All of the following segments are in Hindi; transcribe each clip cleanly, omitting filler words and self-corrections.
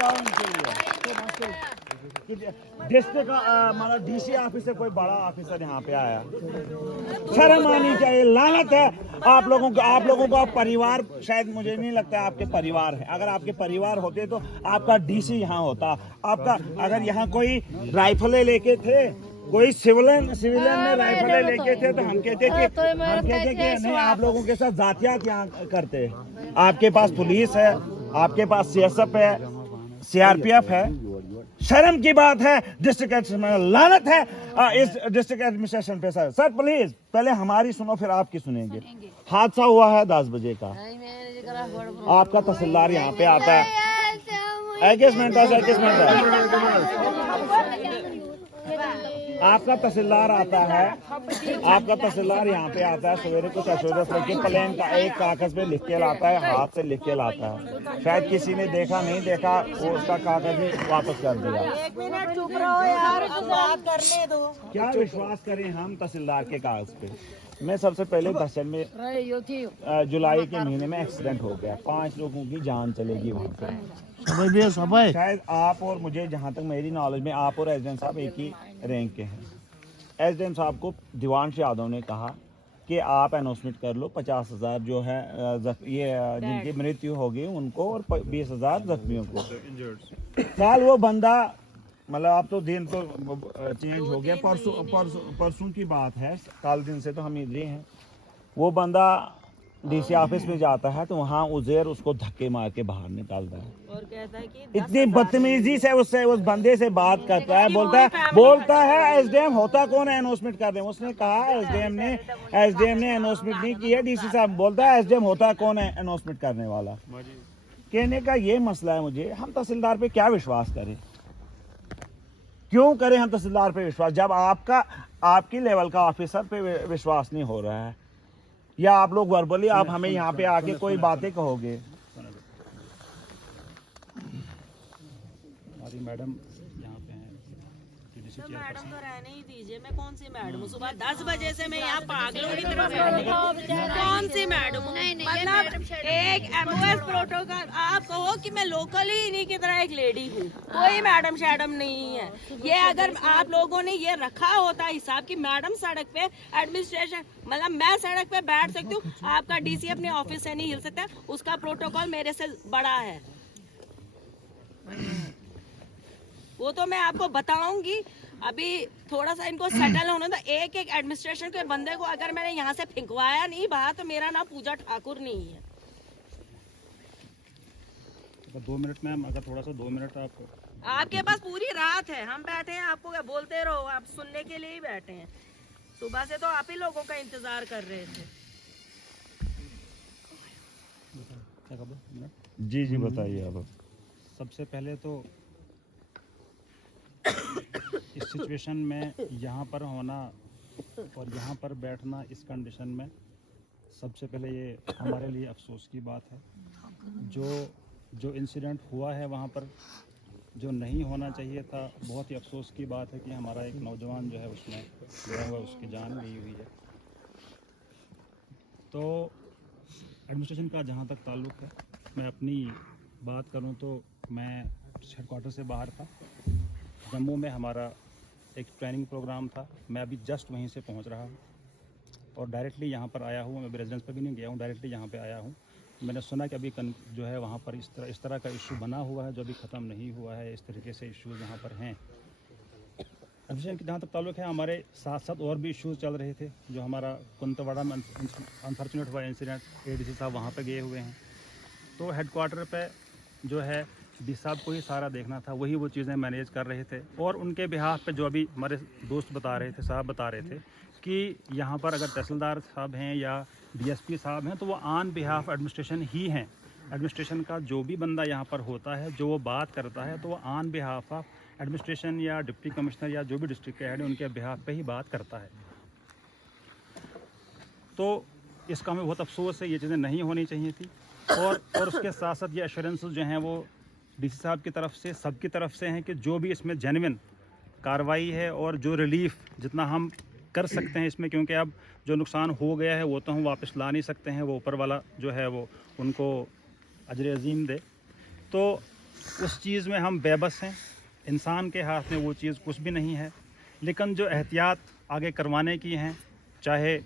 जाओ इनके लिए। डिस्ट्रिक्ट मतलब डीसी ऑफिस से कोई बड़ा ऑफिसर यहाँ पे आया, शर्म आनी चाहिए। लानत है आप लोगों का परिवार, शायद मुझे नहीं लगता आपके परिवार है। अगर आपके परिवार होते तो आपका डीसी यहाँ होता। आपका अगर यहाँ कोई राइफलें लेके थे, कोई सिविलियन में राइफलें लेके थे तो हम कहते कि नहीं, आप लोगों के साथ जातियात यहाँ करते। आपके पास पुलिस है, आपके पास सीएसएफ है, सीआरपीएफ है। शर्म की बात है। डिस्ट्रिक्ट एडमिनिस्ट्रेशन, लानत है इस डिस्ट्रिक्ट एडमिनिस्ट्रेशन पे। सर प्लीज पहले हमारी सुनो फिर आपकी सुनेंगे। हादसा हुआ है 10 बजे का, आपका तहसीलदार यहाँ पे आता है। आपका तहसीलदार आता है, आपका तहसीलदार यहाँ पे आता है सवेरे कुछ एश्योरेंस लेके प्लेन का एक कागज पे लिख के लाता है, हाथ से लिख के लाता है। शायद किसी ने देखा नहीं देखा, वो उसका कागज ही वापस कर दिया। एक मिनट चुप रहो यार, अब बात करने दो। क्या विश्वास करें हम तहसीलदार के कागज पे। मैं सबसे पहले दर्शन में जुलाई के महीने में एक्सीडेंट हो गया, 5 लोगों की जान चलेगी वहाँ पे। शायद आप और मुझे, जहाँ तक मेरी नॉलेज में, आप और एसडीएम साहब एक ही रैंक के हैं। एसडीएम साहब को दिवांश यादव ने कहा कि आप अनाउंसमेंट कर लो, 50,000 जो है ये जिनकी मृत्यु होगी उनको और 20,000 जख्मियों को। कल वो बंदा, मतलब अब तो दिन तो चेंज हो गया, परसों की बात है, कल दिन से तो हम इधर ही हैं। वो बंदा डीसी ऑफिस में जाता है तो वहाँ उज़ैर उसको धक्के मार के बाहर निकालता है और कहता है कि इतनी बदतमीजी से उससे उस बंदे से बात करता है। बोलता है एसडीएम होता कौन है अनाउंसमेंट कर रहे हैं। उसने कहा एसडीएम ने अनाउंसमेंट नहीं की है। डीसी साहब बोलता है एसडीएम होता कौन है अनाउंसमेंट करने वाला। कहने का ये मसला है मुझे, हम तहसीलदार पे क्या विश्वास करें, क्यों करें हम तहसीलदार पे विश्वास, जब आपकी लेवल का ऑफिसर पे विश्वास नहीं हो रहा है। या आप लोग वर्बली आप हमें यहाँ पे आके कोई बातें कहोगे। हमारी मैडम यहाँ पे हैं, तो मैडम तो रहने ही दीजिए। मैं कौन सी मैडम हूँ? सुबह 10 बजे से मैं यहाँ पागलों की तरफ कौन सी मैडम हूँ? मतलब एक एमओएस प्रोटोकॉल, आप कहो कि मैं लोकल ही इन्हीं की तरह एक लेडी हूँ, कोई मैडम शैडम नहीं है। ये अगर आप लोगों ने ये रखा होता हिसाब की मैडम सड़क पे एडमिनिस्ट्रेशन, मतलब मैं सड़क पे बैठ सकती हूँ, आपका डीसी अपने ऑफिस से नहीं हिल सकता, उसका प्रोटोकॉल मेरे से बड़ा है। वो तो मैं आपको बताऊंगी। अभी थोड़ा सा इनको सेटल होने दो। एक एडमिनिस्ट्रेशन के बंदे को अगर मैंने यहाँ से फिंकवाया नहीं बाहर तो मेरा नाम पूजा ठाकुर नहीं है। 2 मिनट मैम, अगर थोड़ा सा 2 मिनट आपके पास पूरी रात है, हम बैठे हैं, आपको क्या बोलते रहो, आप सुनने के लिए ही बैठे हैं। सुबह से तो आप ही लोगों का इंतजार कर रहे थे। जी बताइए। अब सबसे पहले तो इस सिचुएशन में यहाँ पर होना और यहाँ पर बैठना इस कंडीशन में, सबसे पहले ये हमारे लिए अफसोस की बात है। जो इंसिडेंट हुआ है वहाँ पर जो नहीं होना चाहिए था, बहुत ही अफसोस की बात है कि हमारा एक नौजवान जो है उसमें गया हुआ, उसकी जान गई हुई है। तो एडमिनिस्ट्रेशन का जहाँ तक ताल्लुक़ है, मैं अपनी बात करूँ तो मैं हेडक्वार्टर से बाहर था। जम्मू में हमारा एक ट्रेनिंग प्रोग्राम था, मैं अभी जस्ट वहीं से पहुंच रहा हूं और डायरेक्टली यहां पर आया हूं। मैं रेजिडेंस पर भी नहीं गया हूं, डायरेक्टली यहां पे आया हूं। मैंने सुना कि अभी जो है वहां पर इस तरह का इशू बना हुआ है जो अभी ख़त्म नहीं हुआ है। इस तरीके से इश्यूज़ यहाँ पर हैं। एडमिनिस्ट्रेशन के जहाँ तक ताल्लुक़ है, हमारे साथ साथ और भी इश्यूज़ चल रहे थे। जो हमारा कुंतवाड़ा में अनफॉर्चुनेट हुआ इंसिडेंट, एडीसी साहब वहाँ पर गए हुए हैं। तो हेडक्वार्टर पर जो है डी साहब को ही सारा देखना था, वही वो चीज़ें मैनेज कर रहे थे। और उनके बिहाफ पे जो अभी हमारे दोस्त बता रहे थे, साहब बता रहे थे कि यहाँ पर अगर तहसीलदार साहब हैं या डीएसपी साहब हैं तो वो ऑन बिहाफ एडमिनिस्ट्रेशन ही हैं। एडमिनिस्ट्रेशन का जो भी बंदा यहाँ पर होता है, जो वो बात करता है, तो वो ऑन बिहाफ ऑफ एडमिनिस्ट्रेशन या डिप्टी कमिश्नर या जो भी डिस्ट्रिक्ट के हेड है उनके बिहाफ पे ही बात करता है। तो इसका हमें बहुत अफसोस है, ये चीज़ें नहीं होनी चाहिए थी। और उसके साथ साथ ये एश्योरेंस जो हैं वो डीसी साहब की तरफ से, सबकी तरफ से हैं कि जो भी इसमें जेन्युइन कार्रवाई है और जो रिलीफ जितना हम कर सकते हैं इसमें, क्योंकि अब जो नुकसान हो गया है वो तो हम वापस ला नहीं सकते हैं, वो ऊपर वाला जो है वो उनको अजर अजीम दे। तो उस चीज़ में हम बेबस हैं। इंसान के हाथ में वो चीज़ कुछ भी नहीं है, लेकिन जो एहतियात आगे करवाने की हैं, चाहे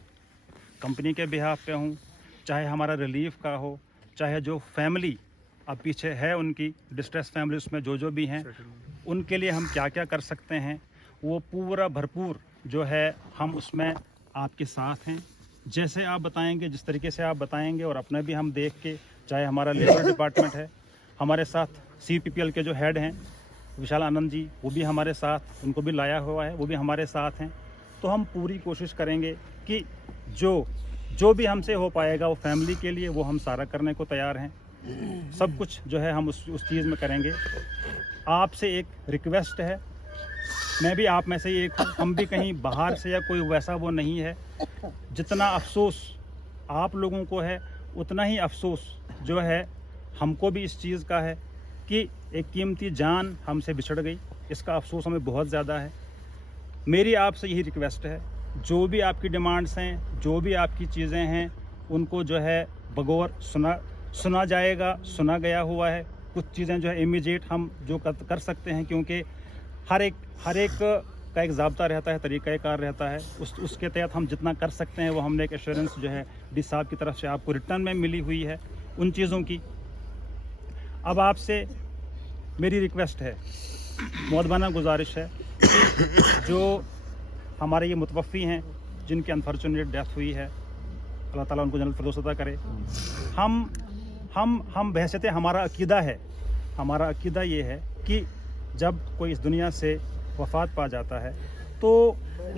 कंपनी के बिहाफ पे हूँ, चाहे हमारा रिलीफ का हो, चाहे जो फैमिली अब पीछे है उनकी डिस्ट्रेस फैमिली, उसमें जो भी हैं उनके लिए हम क्या क्या कर सकते हैं, वो पूरा भरपूर जो है हम उसमें आपके साथ हैं। जैसे आप बताएंगे, जिस तरीके से आप बताएंगे, और अपने भी हम देख के, चाहे हमारा लेबर डिपार्टमेंट है, हमारे साथ CPPL के जो हेड हैं विशाल आनंद जी, वो भी हमारे साथ, उनको भी लाया हुआ है, वो भी हमारे साथ हैं। तो हम पूरी कोशिश करेंगे कि जो भी हमसे हो पाएगा वो फैमिली के लिए, वो हम सारा करने को तैयार हैं। सब कुछ जो है हम उस चीज़ में करेंगे। आपसे एक रिक्वेस्ट है, मैं भी आप में से ही एक हूँ, हम भी कहीं बाहर से या कोई वैसा वो नहीं है। जितना अफसोस आप लोगों को है, उतना ही अफसोस जो है हमको भी इस चीज़ का है कि एक कीमती जान हमसे बिछड़ गई। इसका अफसोस हमें बहुत ज़्यादा है। मेरी आपसे यही रिक्वेस्ट है, जो भी आपकी डिमांड्स हैं, जो भी आपकी चीज़ें हैं, उनको जो है बगौर सुना जाएगा, सुना गया हुआ है। कुछ चीज़ें जो है इमीडिएट हम जो कर सकते हैं, क्योंकि हर एक का एक ज़ाब्ता रहता है, तरीक़ाकार रहता है। उसके तहत हम जितना कर सकते हैं वो हमने एक एश्योरेंस जो है डी साहब की तरफ से आपको रिटर्न में मिली हुई है उन चीज़ों की। अब आपसे मेरी रिक्वेस्ट है, मुअद्दबाना गुजारिश है, जो हमारे ये मुतवफ़ी हैं जिनकी अनफॉर्चुनेट डेथ हुई है, अल्लाह ताला उनको जन्नत फिरदौस अता करे। हम बहसते हमारा अकीदा ये है कि जब कोई इस दुनिया से वफ़ात पा जाता है तो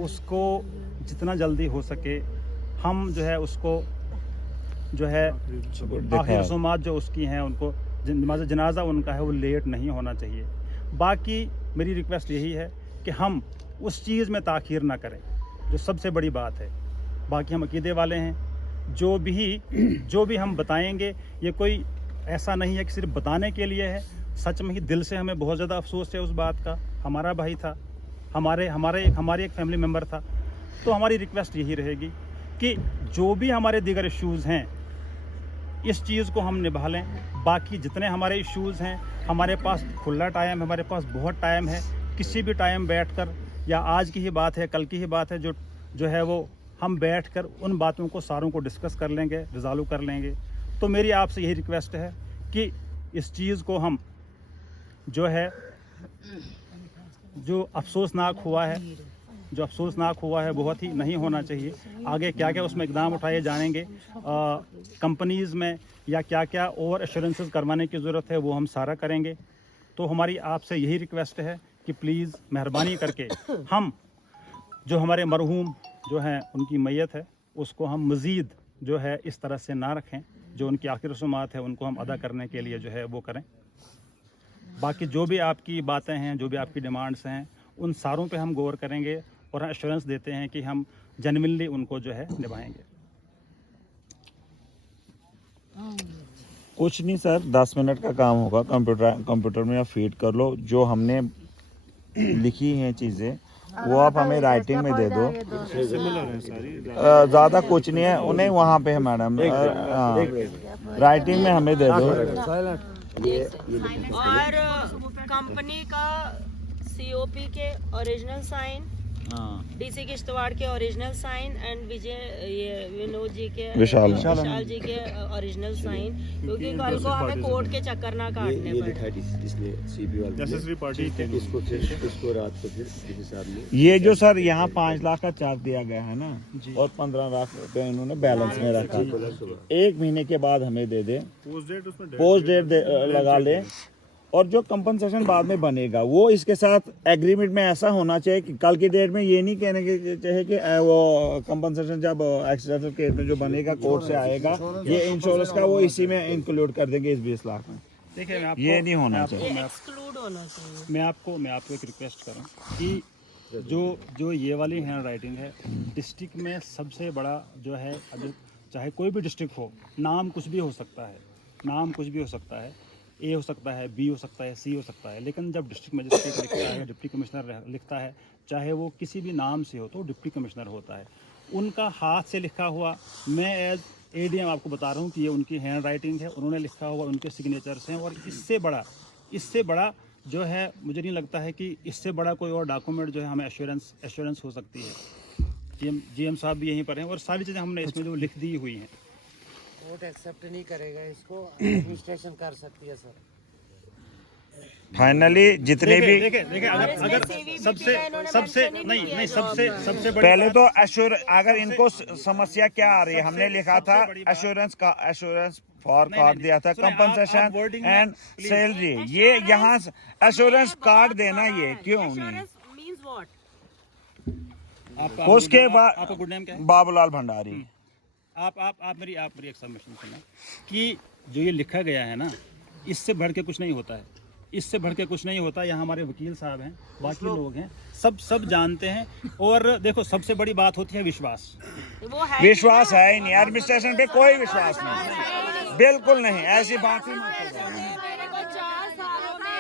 उसको जितना जल्दी हो सके हम जो है उसको जो है आखिरी रसूमात जो उसकी हैं, उनको जनाजा उनका है वो लेट नहीं होना चाहिए। बाकी मेरी रिक्वेस्ट यही है कि हम उस चीज़ में ताख़ीर ना करें, जो सबसे बड़ी बात है। बाकी हम अकीदे वाले हैं, जो भी हम बताएंगे ये कोई ऐसा नहीं है कि सिर्फ बताने के लिए है। सच में ही दिल से हमें बहुत ज़्यादा अफसोस है उस बात का। हमारा भाई था, हमारे एक फैमिली मेम्बर था। तो हमारी रिक्वेस्ट यही रहेगी कि जो भी हमारे दीगर इश्यूज़ हैं, इस चीज़ को हम निभा लें। बाकी जितने हमारे इश्यूज़ हैं, हमारे पास खुला टाइम है, हमारे पास बहुत टाइम है। किसी भी टाइम बैठकर, या आज की ही बात है, कल की ही बात है, जो है वो हम बैठकर उन बातों को सारों को डिस्कस कर लेंगे, रिजॉल्व कर लेंगे। तो मेरी आपसे यही रिक्वेस्ट है कि इस चीज़ को हम जो है, जो अफसोसनाक हुआ है बहुत ही नहीं होना चाहिए। आगे क्या क्या उसमें इकदाम उठाए जाएंगे, कंपनीज़ में या क्या क्या और एश्योरेंसेस करवाने की ज़रूरत है, वो हम सारा करेंगे। तो हमारी आपसे यही रिक्वेस्ट है कि प्लीज़ मेहरबानी करके हम जो हमारे मरहूम जो हैं उनकी मैयत है, उसको हम मज़ीद जो है इस तरह से ना रखें। जो उनकी आखिरी रसूमात है उनको हम अदा करने के लिए जो है वो करें। बाकी जो भी आपकी बातें हैं, जो भी आपकी डिमांड्स हैं, उन सारों पे हम गौर करेंगे और एश्योरेंस देते हैं कि हम जेन्युइनली उनको जो है निभाएंगे। कुछ नहीं सर, 10 मिनट का काम होगा। कंप्यूटर में आप फीड कर लो, जो हमने लिखी हैं चीज़ें वो आप हमें राइटिंग में दे दो। ज़्यादा कुछ नहीं है, उन्हें वहाँ पे है मैडम, राइटिंग में हमें दे दो। और कंपनी का COP के ओरिजिनल साइन, DC किश्तवाड़ के original sign and Vinod ji के, विशाल जी के ओरिजिनल साइन, क्योंकि कल को हमें कोर्ट के चक्कर ना काटने पड़े। ये जो सर यहाँ 5 लाख का चार्ज दिया गया है ना, और 15 लाख रुपए इन्होंने बैलेंस में रखा, 1 महीने के बाद हमें दे दे, पोस्ट डेट लगा ले। और जो कंपनसेशन बाद में बनेगा वो इसके साथ एग्रीमेंट में ऐसा होना चाहिए कि कल की डेट में ये नहीं कहने के चाहिए कि वो कंपनसेशन जब एक्सीडेंटल केस में जो बनेगा कोर्ट से आएगा, ये इंश्योरेंस का वो इसी में इंक्लूड कर देंगे इस 20 लाख में। देखिए, ये नहीं होना चाहिए, एक्सक्लूड होना चाहिए। मैं आपको एक रिक्वेस्ट करूं कि जो ये वाली हैंड राइटिंग है, डिस्ट्रिक्ट में सबसे बड़ा जो है, अगर चाहे कोई भी डिस्ट्रिक्ट हो, नाम कुछ भी हो सकता है, A हो सकता है, B हो सकता है, C हो सकता है, लेकिन जब डिस्ट्रिक्ट मजिस्ट्रेट लिखता है, डिप्टी कमिश्नर लिखता है, चाहे वो किसी भी नाम से हो तो डिप्टी कमिश्नर होता है, उनका हाथ से लिखा हुआ, मैं एज ADM आपको बता रहा हूँ कि ये उनकी हैंड राइटिंग है, उन्होंने लिखा हुआ, उनके सिग्नेचर्स हैं। और इससे बड़ा इससे बड़ा जो है मुझे नहीं लगता है कि इससे बड़ा कोई और डॉक्यूमेंट जो है हमें एश्योरेंस हो सकती है। जीएम साहब भी यहीं पर हैं और सारी चीज़ें हमने इसमें जो लिख दी हुई हैं। कोर्ट एक्सेप्ट नहीं करेगा इसको, एडमिनिस्ट्रेशन कर सकती है सर। फाइनली जितने भी देखिए अगर सबसे बड़ी पहले तो एश्योर, अगर इनको समस्या क्या आ रही है, हमने लिखा था एश्योरेंस फॉर कार्ड दिया था, कंपनसेशन एंड सैलरी, ये यहाँ एश्योरेंस कार्ड देना ये क्यों नहीं? Means what? उसके बाद आपका गुड नेम क्या है? बाबूलाल भंडारी। आप मेरी एक सबमिशन सुना कि जो ये लिखा गया है ना, इससे बढ़ के कुछ नहीं होता है, इससे बढ़ के कुछ नहीं होता। यहाँ हमारे वकील साहब हैं, बाकी लोग हैं, सब जानते हैं। और देखो सबसे बड़ी बात होती है विश्वास। विश्वास है ही नहीं, एडमिनिस्ट्रेशन पे कोई विश्वास नहीं, बिल्कुल नहीं। ऐसी बात ही नहीं। मेरे को 4 सालों में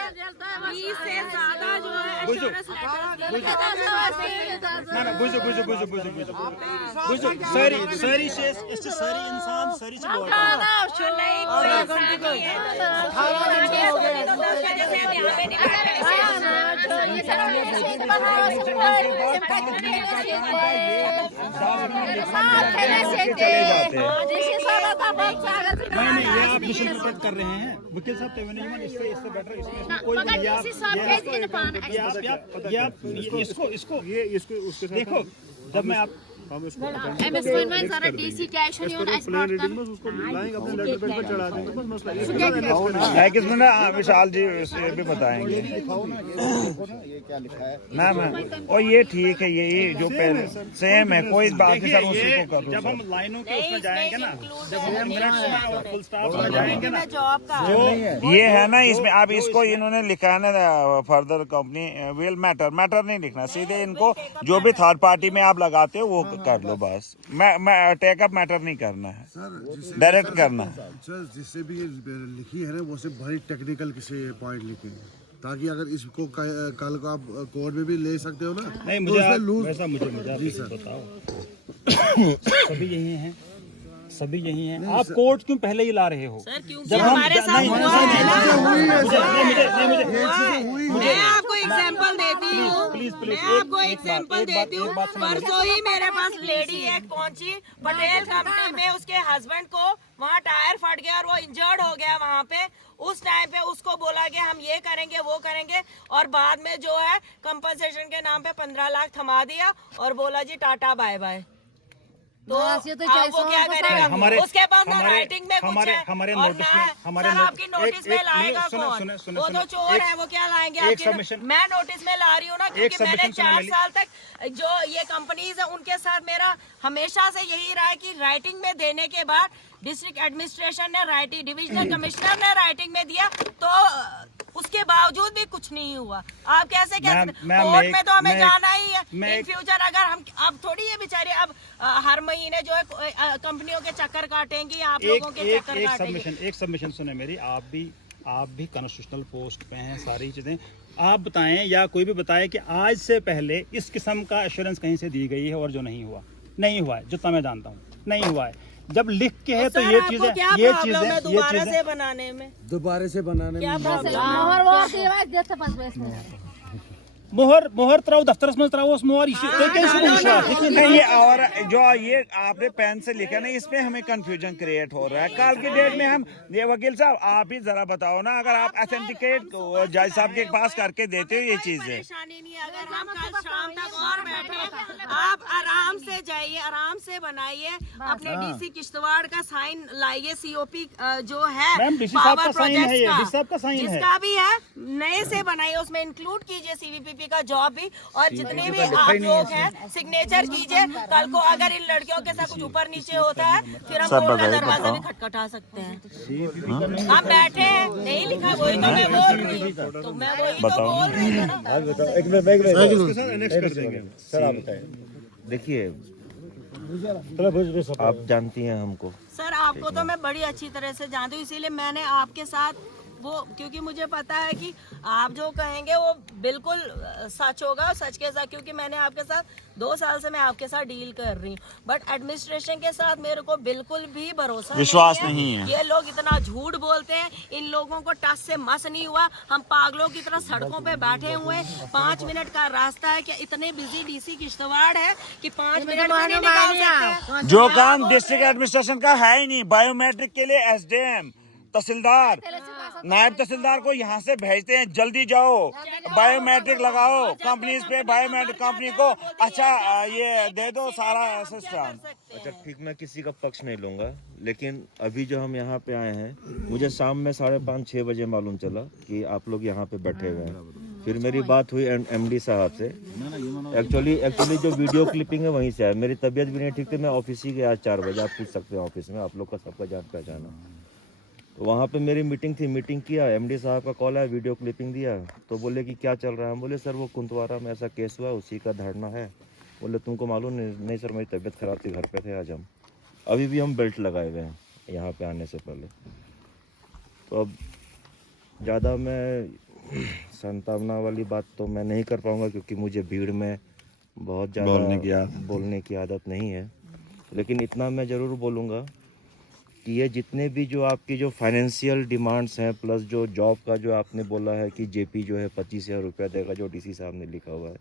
20 से ज्यादा जो है एश्योरेंस सारी इंसान सारी से बोल नहीं, ये आप मिशन प्रोटेक्ट कर रहे हैं वकील साहब। इससे बेटर इसमें कोई इसको उसके देखो, जब मैं आप विशाल जी भी बताएंगे ना मैम। और ये ठीक है, ये जो पहले सेम है, कोई बात नहीं सर, उसी को कर। जब हम लाइनों के उसमें जाएंगे ना, जब हम मिनट्स में फुल स्टॉप में जाएंगे ना, तो ये है ना इसमें। अब इसको इन्होंने लिखा है ना, फर्दर कंपनी विल मैटर नहीं लिखना, सीधे इनको जो भी थर्ड पार्टी में आप लगाते हो वो कर लो बस। मैं टेकअप मैटर नहीं करना है सर, डायरेक्ट करना है सर। जिससे भी ये लिखी है ना, वो सिर्फ भारी टेक्निकल किसी पॉइंट लिखे हैं, ताकि अगर इसको कल को आप कोर्ट में भी ले सकते हो ना। नहीं, मुझे बताओ सभी यही हैं, सभी यही हैं। आप कोर्ट क्यों पहले ही ला रहे हो? सर क्योंकि हमारे साथ हुआ है ना। मैं आपको एग्जांपल देती हूँ, मैं आपको एग्जांपल देती हूँ। परसों ही मेरे पास लेडी एक पहुंची पटेल कंपनी में, उसके हस्बैंड को वहाँ टायर फट गया और वो इंजर्ड हो गया वहाँ पे। उस टाइम पे उसको बोला कि हम ये करेंगे वो करेंगे, और बाद में जो है कंपनसेशन के नाम पे 15 लाख थमा दिया और बोला जी टाटा बाय बाय। तो आप वो क्या करेगा? उसके पास ना राइटिंग में कुछ है और ना आपकी नोटिस में लाएगा कौन? वो तो चोर है, वो क्या लाएंगे आपकी? मैं नोटिस में ला रही हूँ ना, क्योंकि मैंने 4 साल तक जो ये कंपनीज है उनके साथ मेरा हमेशा से यही रहा है कि राइटिंग में देने के बाद डिस्ट्रिक्ट एडमिनिस्ट्रेशन ने राइटिंग, डिविजनल कमिश्नर ने राइटिंग में दिया, तो उसके बावजूद भी कुछ नहीं हुआ। आप कैसे कोर्ट में तो हमें जाना ही है इन फ्यूचर। अगर हम अब थोड़ी ये बेचारे अब हर महीने जो है कंपनियों के चक्कर काटेंगी, आप लोगों के चक्कर काटेंगे। एक सबमिशन सुने मेरी, आप भी कॉन्स्टिट्यूशनल पोस्ट पे हैं, सारी चीजें आप बताएं या कोई भी बताए कि आज से पहले इस किस्म का एश्योरेंस कहीं से दी गई है और जो नहीं हुआ है, जितना मैं जानता हूँ नहीं हुआ है। जब लिख के है तो ये चीजें दोबारा से बनाने में क्या मोहर त्राओ दफ्तर में त्राओ उस मोहर नहीं। और जो ये आपने पेन से लिखा ना, इसमें हमें कंफ्यूजन क्रिएट हो रहा है। कल की डेट में हम ये वकील साहब आप ही जरा बताओ ना, अगर आप ऑथेंटिकेट जज साहब के पास करके देते हो ये चीजें। परेशानी नहीं है, अगर हम कल शाम तक और बैठे, आप आराम से जाइए, आराम से बनाइए, अपने डीसी किश्तवाड़ का साइन लाइए, सीओपी जो है पावर प्रोजेक्ट का जिसका भी है नए से बनाइए, उसमें इंक्लूड कीजिए सीवीपीपी का जॉब भी, और जितने भी आप लोग हैं सिग्नेचर कीजिए। कल को अगर इन लड़कियों के साथ कुछ ऊपर नीचे होता है, फिर हम कोर्ट का दरवाजा भी खटखटा सकते हैं। हम बैठे हैं, नहीं लिखा वही तो मैं बोल रही हूँ, तो मैं वही तो बोल रही हूँ ना। देखिए, आप जानती हैं हमको सर, आपको तो मैं बड़ी अच्छी तरह से जानती हूँ, इसीलिए मैंने आपके साथ वो क्योंकि मुझे पता है कि आप जो कहेंगे वो बिल्कुल सच होगा, सच के साथ, क्योंकि मैंने आपके साथ 2 साल से मैं आपके साथ डील कर रही हूँ, बट एडमिनिस्ट्रेशन के साथ मेरे को बिल्कुल भी भरोसा विश्वास नहीं है। ये लोग इतना झूठ बोलते हैं, इन लोगों को टस से मस नहीं हुआ, हम पागलों की तरह सड़कों पे बैठे हुए, 5 मिनट का रास्ता है, क्या इतने बिजी डीसी किश्तवाड़ है कि 5 मिनट में नहीं निकाल सकते हैं? जो काम डिस्ट्रिक्ट एडमिनिस्ट्रेशन का है ही नहीं, बायोमेट्रिक के लिए एसडीएम, तहसीलदार, नायब तहसीलदार को यहाँ से भेजते हैं, जल्दी जाओ बायोमेट्रिक लगाओ, कंपनीज पे बायोमेट्रिक कंपनी को अच्छा ये दे दो सारा सिस्टम। अच्छा ठीक, मैं किसी का पक्ष नहीं लूँगा, लेकिन अभी जो हम यहाँ पे आए हैं, मुझे शाम में 5:30-6 बजे मालूम चला कि आप लोग यहाँ पे बैठे हुए हैं। फिर मेरी बात हुई एमडी साहब से। एक्चुअली जो वीडियो क्लिपिंग है वहीं से है। मेरी तबीयत भी नहीं ठीक थी, मैं ऑफिस ही गया आज 4 बजे, आप पूछ सकते हैं ऑफिस में, आप लोग का सबका जान पहचान है। तो वहाँ पे मेरी मीटिंग थी, मीटिंग किया, एमडी साहब का कॉल आया, वीडियो क्लिपिंग दिया, तो बोले कि क्या चल रहा है। हम बोले सर वो कुंतवारा में ऐसा केस हुआ, उसी का धरना है। बोले तुमको मालूम नहीं सर, मेरी तबीयत ख़राब थी, घर पे थे आज हम। अभी भी हम बेल्ट लगाए हुए हैं यहाँ पे आने से पहले। तो अब ज़्यादा मैं सांत्वना वाली बात तो मैं नहीं कर पाऊँगा, क्योंकि मुझे भीड़ में बहुत ज़्यादा बोलने की आदत नहीं है। लेकिन इतना मैं ज़रूर बोलूँगा कि ये जितने भी जो आपकी जो फाइनेंशियल डिमांड्स हैं, प्लस जो जॉब का जो आपने बोला है कि जेपी जो है 25,000 रुपया देगा, जो डीसी साहब ने लिखा हुआ है,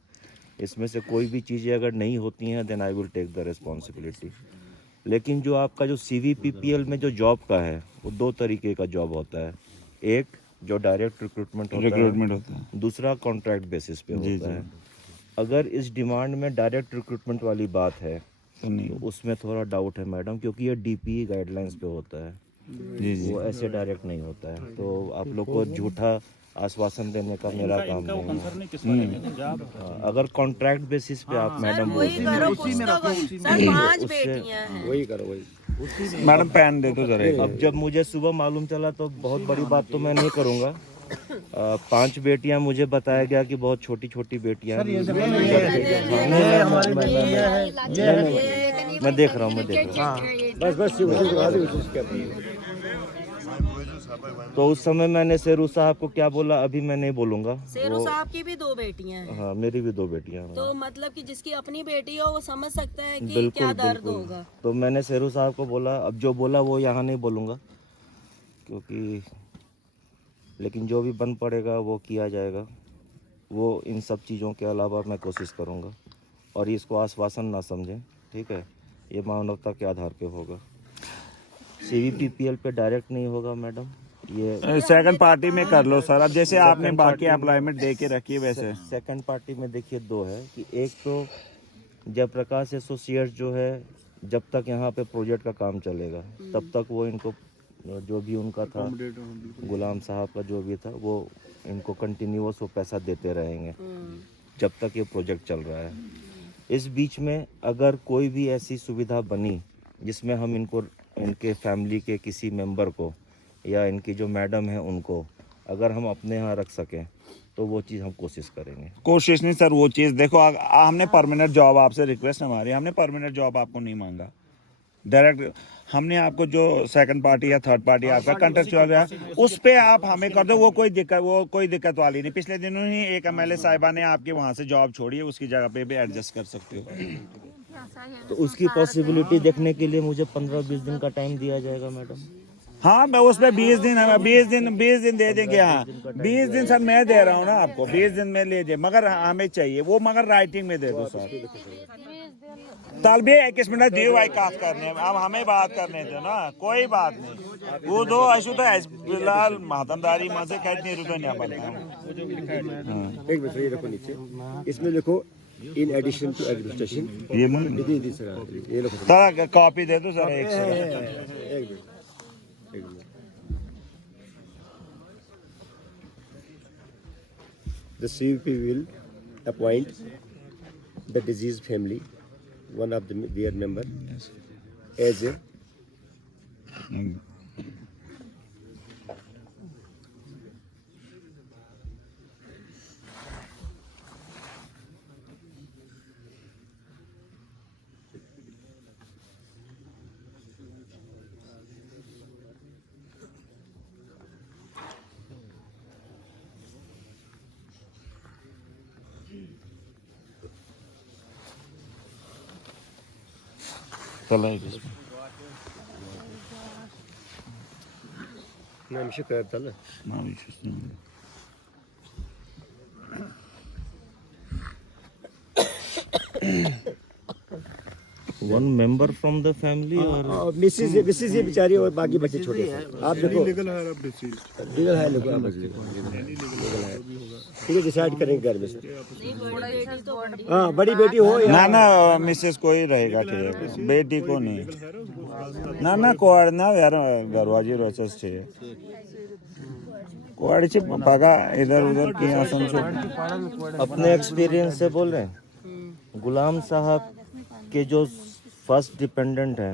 इसमें से कोई भी चीज़ें अगर नहीं होती हैं then I will take the responsibility. लेकिन जो आपका जो CVPPL में जो जॉब का है, वो 2 तरीके का जॉब होता है। एक जो डायरेक्ट रिक्रूटमेंट होता है, दूसरा कॉन्ट्रैक्ट बेसिस पे होता है। अगर इस डिमांड में डायरेक्ट रिक्रूटमेंट वाली बात है तो उसमें थोड़ा डाउट है मैडम, क्योंकि ये DPE गाइडलाइंस पे होता है, वो ऐसे डायरेक्ट नहीं होता है। तो आप लोग को झूठा आश्वासन देने का मेरा काम नहीं है। अगर कॉन्ट्रैक्ट बेसिस पे आप मैडम वही करो, कुछ तो सर 5 बेटियां हैं। वही करो। मैडम पैन दे दो जरा। अब जब मुझे सुबह मालूम चला तो बहुत बड़ी बात तो मैं नहीं करूँगा। 5 बेटियां मुझे बताया गया कि बहुत छोटी छोटी बेटियां हैं। मैं देख रहा हूँ तो उस समय मैंने शेरू साहब को क्या बोला अभी मैं नहीं बोलूँगा। शेरू साहब की भी 2 बेटियां हैं। हाँ मेरी भी 2 बेटियां हैं। तो मतलब कि जिसकी अपनी बेटी हो वो समझ सकता है कि क्या दर्द होगा। तो मैंने शेरू साहब को बोला, अब जो बोला वो यहाँ नहीं बोलूँगा, क्योंकि लेकिन जो भी बन पड़ेगा वो किया जाएगा। वो इन सब चीज़ों के अलावा मैं कोशिश करूँगा, और इसको आश्वासन ना समझें, ठीक है। ये मानवता के आधार पे होगा। CVPPL पे डायरेक्ट नहीं होगा मैडम, ये सेकंड पार्टी में कर लो सर। अब जैसे आपने बाकी एम्प्लॉयमेंट दे के रखी है वैसे सेकंड पार्टी में देखिए 2 है कि एक तो जयप्रकाश एसोसिएट्स जो है, जब तक यहाँ पे प्रोजेक्ट का काम चलेगा तब तक वो इनको जो भी उनका था, गुलाम साहब का जो भी था, वो इनको कंटिन्यूअस वो पैसा देते रहेंगे जब तक ये प्रोजेक्ट चल रहा है। इस बीच में अगर कोई भी ऐसी सुविधा बनी जिसमें हम इनको, इनके फैमिली के किसी मेंबर को या इनकी जो मैडम है उनको अगर हम अपने यहाँ रख सकें तो वो चीज़ हम कोशिश करेंगे। कोशिश नहीं सर, वो चीज़ देखो, हमने परमानेंट जॉब आपसे रिक्वेस्ट हमारी, हमने परमानेंट जॉब आपको नहीं मांगा। डायरेक्ट हमने आपको जो सेकंड पार्टी या थर्ड पार्टी आपका कॉन्ट्रैक्चुअल है उस पे आप हमें कर दो, वो कोई दिक्कत वाली नहीं। पिछले दिनों ही एक MLA साहिबा ने आपके वहाँ से जॉब छोड़ी है, उसकी जगह पे भी एडजस्ट कर सकते हो। तो उसकी पॉसिबिलिटी देखने के लिए मुझे 15-20 दिन का टाइम दिया जाएगा मैडम। हाँ मैं उस पर 20 दिन दे देंगे। हाँ 20 दिन सर मैं दे रहा हूँ ना आपको, 20 दिन में ले दे, मगर हमें चाहिए वो, मगर राइटिंग में दे दो सर। तालबे 21 मिनट दिए भाई काफ करने, अब हमें बात करने दो ना, कोई बात नहीं। वो दो ऐसु तो फिलहाल महातमदारी में से कहते नहीं रुपये नहीं बनता। एक मिनट ये रखो नीचे, इसमें लिखो इन एडिशन टू एडमिनिस्ट्रेशन, ये लिखो सर, कॉपी दे दो सर एक से। The CVP will appoint the deceased family, one of their member, as a Talay kısmı. Ne bir şey kayıttalı. Mavi üstüne. One member from the family or Mrs ये बेचारी और बाकी बच्चे छोटे हैं। आप देखो लीगल है लोग आप लीगल है। ठीक है डिसाइड करेंगे घर में से। हाँ बड़ी बेटी हो या ना ना मिसेस को ही रहेगा ठीक बेटी को नहीं ना ना कोड ना यार दरवाजे रोचस चाहिए कोड ची बघा इधर उधर किया समझो अपने एक्सपीरियंस से बोल रहे हैं गुलाम साहब के जो फर्स्ट डिपेंडेंट है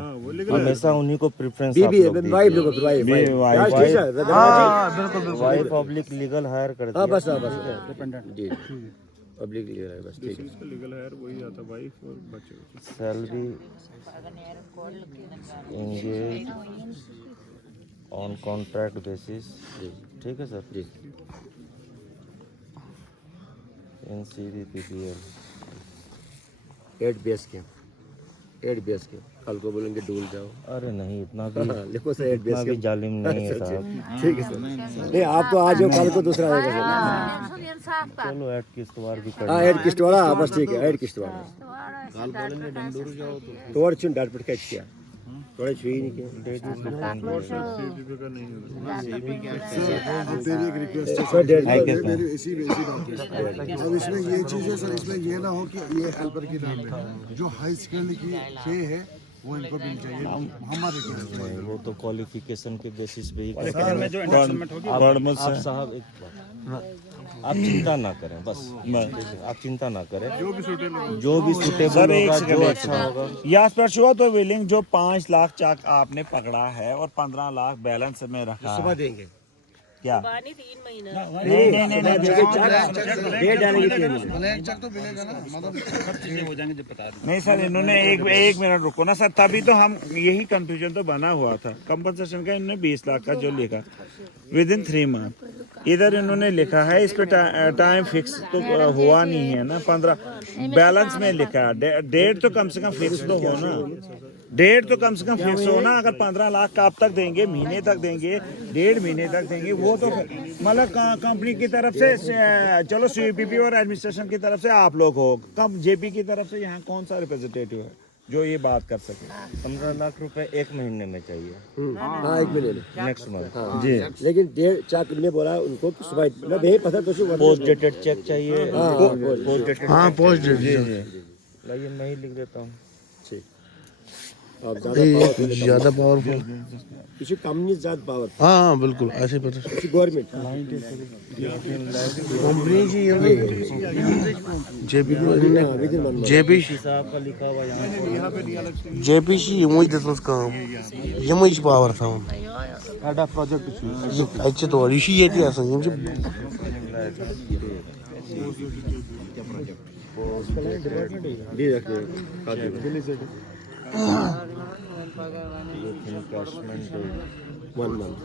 हमेशा उन्हीं को प्रेफरेंस बीबी वाइफ लोग wife wife public legal higher कर हाँ दिया बस जी पब्लिक लीगल है बस ठीक है shall be engaged on contract basis ठीक है sir ji in CBPPL 8 BSK कल को बोलेंगे डूल जाओ अरे नहीं इतना भी हाँ, लिखो सर 8 इतना भी BSK जालिम नहीं है साहब ठीक है सर नहीं आप तो आज हो कल को दूसरा आएगा सर चलो ऐड किश्तवार भी कर हाँ 8 किस्त वाला बस ठीक है 8 किस्त वाला तो और चुन डाट पट कैच किया थोड़े छुई नहीं किया तेरी एक रिक्वेस्ट है सर डेढ़ मेरी इसी बात है अब इसमें ये चीज़ है सर इसमें ये ना हो कि ये हेल्पर की नाम है जो हाई स्किल की पे है वो इनको मिल चाहिए हमारे नहीं, वो तो क्वालिफिकेशन के बेसिस पे ही में जो इंडस्ट्रीमेंट होगी आप साहब एक बात आप चिंता ना करें बस आप चिंता ना करें जो भी सुटेबल सर एक होगा जो सेकंड अच्छा होगा या स्पर्श हुआ तो विलिंग जो 5 लाख चेक आपने पकड़ा है और 15 लाख बैलेंस में रखा सुबह है देंगे क्या पानी 3 महीना नहीं डेढ़ डालेंगे 3 महीने हो जाएंगे जब बता दें नहीं सर इन्होंने एक मिनट रुको ना सर तभी तो हम यही कंफ्यूजन तो बना हुआ था कंपनसेशन का इन्होंने 20 लाख का जो लिखा विद इन 3 मंथ इधर इन्होंने लिखा है इस पे टाइम फिक्स तो हुआ नहीं है ना 15 बैलेंस में लिखा है डेट तो कम से कम फिक्स तो हो ना डेट तो कम से कम फिक्स हो ना अगर 15 लाख कब तक देंगे महीने तक देंगे 1.5 महीने तक देंगे वो तो मतलब कंपनी की तरफ से चलो सीपीपी और एडमिनिस्ट्रेशन की तरफ से आप लोग हो कम जेपी की तरफ से यहाँ कौन सा रिप्रेजेंटेटिव है जो ये बात कर सके 15 लाख रुपए एक महीने में चाहिए हाँ 1 महीने में नेक्स्ट मंथ जी लेकिन डेढ़ चाक ने बोला उनको कि सुबह मैं यही पता तो पोस्ट डेटेड चेक चाहिए पोस्ट डेटेड हाँ पोस्ट डेट लाइए मैं ही लिख देता हूँ ठीक आप ज़्यादा पावरफुल किसी कंपनी ज़्यादा पावर हाँ हाँ बिल्कुल ऐसे पता किसी गवर्नमेंट कंपनी की जेपी जेपी साहब का लिखा हुआ यहाँ जेपी सी यमुई देता काम यमुई पावर था एडा प्रोजेक्ट अच्छे तो ऋषि ये थी ऐसा ये दी रखते हैं encashment 1 month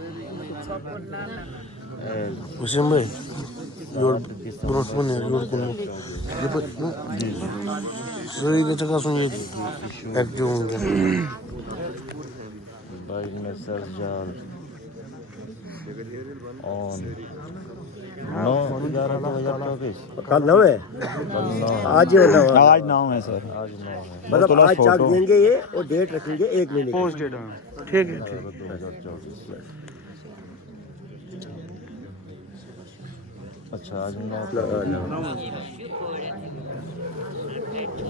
Hüseyin Bey yol burası mı ne yol konu Sırayı geçerken yedi ekli olunca by Messrs. Jal on 9/11/2024 कल 9 है आज ही होना हुआ आज 9 है सर आज 9 है मतलब आज चाक देंगे ये और डेट रखेंगे 1 महीने की पोस्ट डेट ठीक है 2024 अच्छा आज 9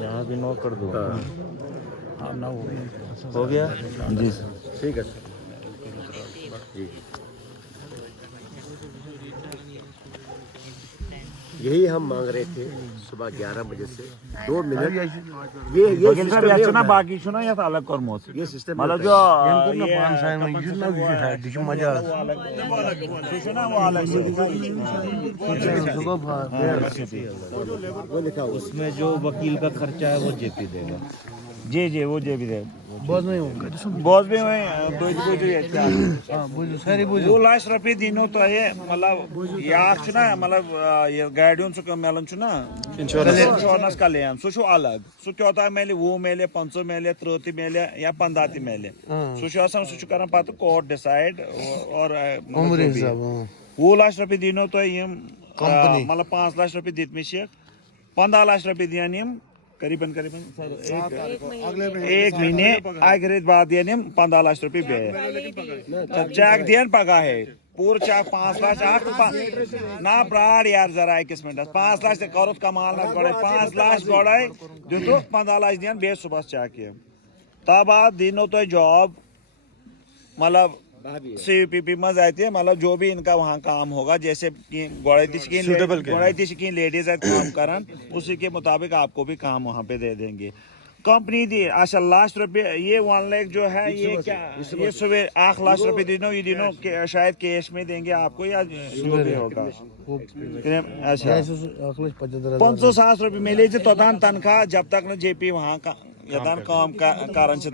यहाँ भी 9 कर दो हो गया जी ठीक है जी यही हम मांग रहे थे सुबह 11 बजे से 2 मिनट ये वकील साहब सिस्टम या नहीं सुना होता है। बाकी सुना या अलग कर मोस ये सिस्टम मतलब नहीं जो होता ये मजा सुना वो अलग से है। वो लिखा हुआ उसमें जो वकील का खर्चा है वो जेपी देगा जी वो जे भी दे बोझ नहीं हो बोझ भी हुए दो बोझ सारी बोझ वो लास्ट रुपये दिनों तो ये मतलब यार चुना मतलब ये गाड़ियों से मेलन चुना इंश्योरेंस का ले हम सुशो अलग सु क्या होता है मेले वो मेले 500 मेले 30 मेले या 15 मेले सुशो असम सुशो करना पाते कोर्ट डिसाइड और वो लास्ट रुपये दिनों तो ये मतलब 5 लाख रुपये दित में से 15 लाख रुपये दिया नियम करीबन सर एक महीने आगे बाद दिया नियम 15 लाख रुपये बे चेक दिया पगा है पूरा चेक 5 लाख ना ब्राड यार जरा 21 मिनट 5 लाख से करो कमाल ना गड़े 5 लाख गड़े जो तो 15 लाख दिया बे सुबह चेक किया तब बाद दिनों तो जॉब मतलब CPP मज आती है मतलब जो भी इनका वहाँ काम होगा जैसे गोड़ाई की लेडीज है काम करन उसी के मुताबिक आपको भी काम वहाँ पे दे देंगे कंपनी दी अच्छा लास्ट रुपये ये 1 लाख जो है ये क्या ये सुबह 8 लाख रुपये दिनों ये दिनों शायद कैश में देंगे आपको या जो भी होगा अच्छा 500 रुपये मिले तोतान तनख्वाह जब तक न JP वहाँ का यदान काम कारण से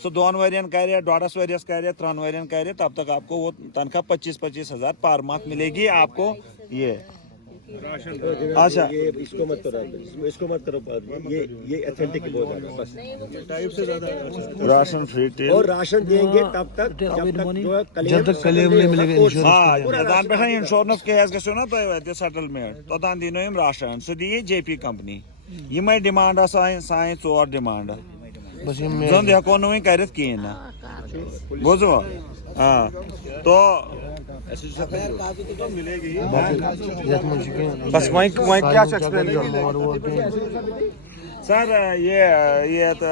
सो 2 वरियन करे 1.5 वरियस करे 3 वरियन करे तब तक आपको वो तनख्वाह 25 हज़ार पर माह मिलेगी आपको ये अच्छा इसको मत करो ये ऑथेंटिक बहुत ज्यादा बस टाइप से ज्यादा राशन फ्री और राशन देंगे तब तक जब तक क्लेम नहीं मिलेगा इंश्योरेंस हाँ यदान पे इंश्योरेंस के हैज गसो ना तो सेटलमेंट तो दान दिनो हम राशन सो दी JP कंपनी ये मैं डिमांड साइन 4 डिमांड बस जोन देखो नहीं करत की ना बुझो हाँ तो मिलेगी बस वहीं क्या एक्सप्लेन करो सर ये तो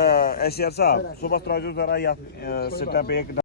SR साहब सुबह जरा या सेटअप एक